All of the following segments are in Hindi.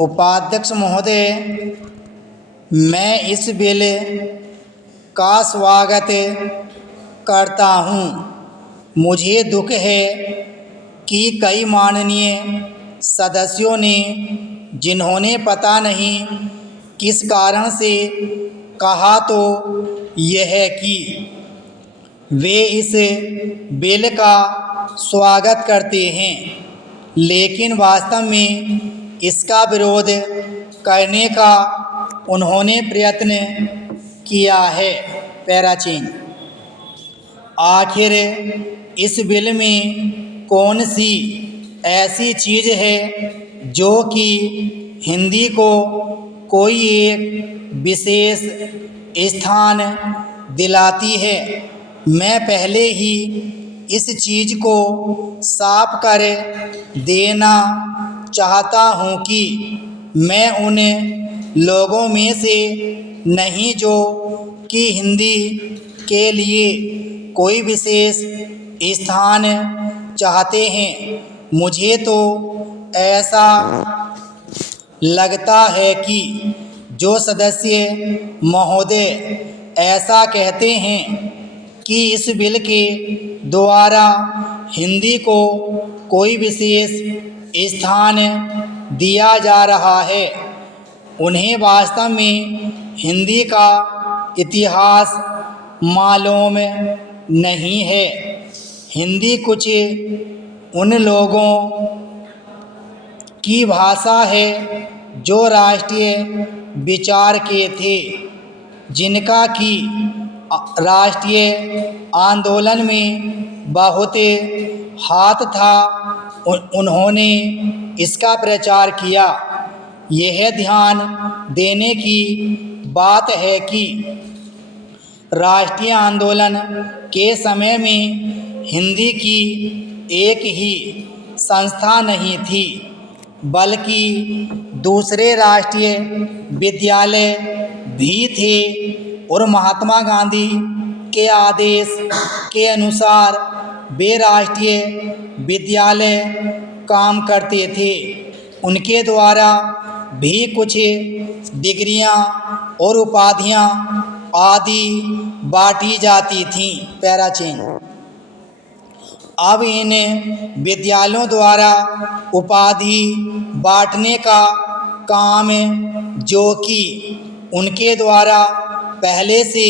उपाध्यक्ष महोदय, मैं इस बिल का स्वागत करता हूं। मुझे दुख है कि कई माननीय सदस्यों ने, जिन्होंने पता नहीं किस कारण से कहा, तो यह कि वे इस बिल का स्वागत करते हैं, लेकिन वास्तव में इसका विरोध करने का उन्होंने प्रयत्न किया है। पैराचीन। आखिर इस बिल में कौन सी ऐसी चीज़ है जो कि हिंदी को कोई एक विशेष स्थान दिलाती है? मैं पहले ही इस चीज़ को साफ कर देना चाहता हूँ कि मैं उन लोगों में से नहीं जो कि हिंदी के लिए कोई विशेष स्थान चाहते हैं। मुझे तो ऐसा लगता है कि जो सदस्य महोदय ऐसा कहते हैं कि इस बिल के द्वारा हिंदी को कोई विशेष स्थान दिया जा रहा है, उन्हें वास्तव में हिंदी का इतिहास मालूम नहीं है। हिंदी कुछ उन लोगों की भाषा है जो राष्ट्रीय विचार के थे, जिनका कि राष्ट्रीय आंदोलन में बहुत हाथ था। उन्होंने इसका प्रचार किया। यह ध्यान देने की बात है कि राष्ट्रीय आंदोलन के समय में हिंदी की एक ही संस्था नहीं थी, बल्कि दूसरे राष्ट्रीय विद्यालय भी थे, और महात्मा गांधी के आदेश के अनुसार वे राष्ट्रीय विद्यालय काम करते थे। उनके द्वारा भी कुछ डिग्रियां और उपाधियां आदि बांटी जाती थीं। पैराचीन। अब इन विद्यालयों द्वारा उपाधि बांटने का काम, जो कि उनके द्वारा पहले से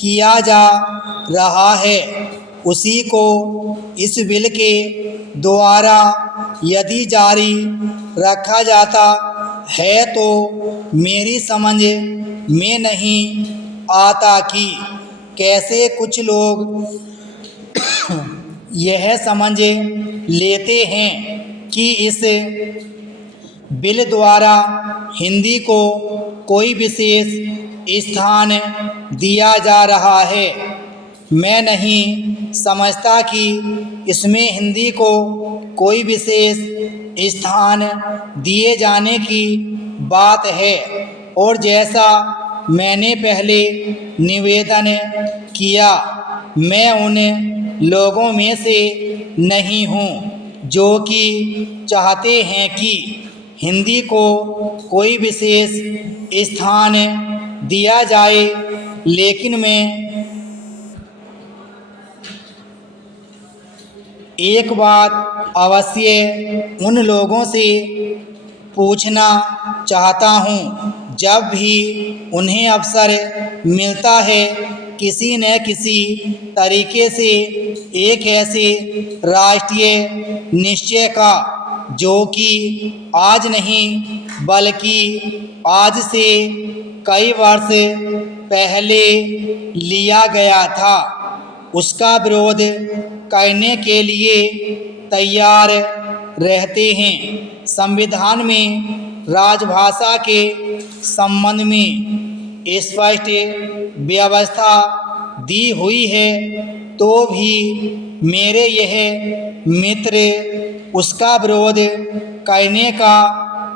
किया जा रहा है, उसी को इस बिल के द्वारा यदि जारी रखा जाता है तो मेरी समझ में नहीं आता कि कैसे कुछ लोग यह समझ लेते हैं कि इस बिल द्वारा हिंदी को कोई विशेष स्थान दिया जा रहा है। मैं नहीं समझता कि इसमें हिंदी को कोई विशेष स्थान दिए जाने की बात है, और जैसा मैंने पहले निवेदन किया, मैं उन लोगों में से नहीं हूँ जो कि चाहते हैं कि हिंदी को कोई विशेष स्थान दिया जाए, लेकिन मैं एक बात अवश्य उन लोगों से पूछना चाहता हूँ। जब भी उन्हें अवसर मिलता है, किसी न किसी तरीके से एक ऐसे राष्ट्रीय निश्चय का, जो कि आज नहीं बल्कि आज से कई वर्ष पहले लिया गया था, उसका विरोध करने के लिए तैयार रहते हैं। संविधान में राजभाषा के संबंध में स्पष्ट व्यवस्था दी हुई है, तो भी मेरे यह मित्र उसका विरोध करने का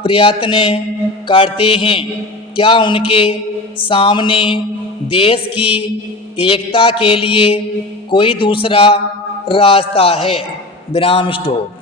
प्रयत्न करते हैं। क्या उनके सामने देश की एकता के लिए कोई दूसरा रास्ता है? विराम स्टॉप।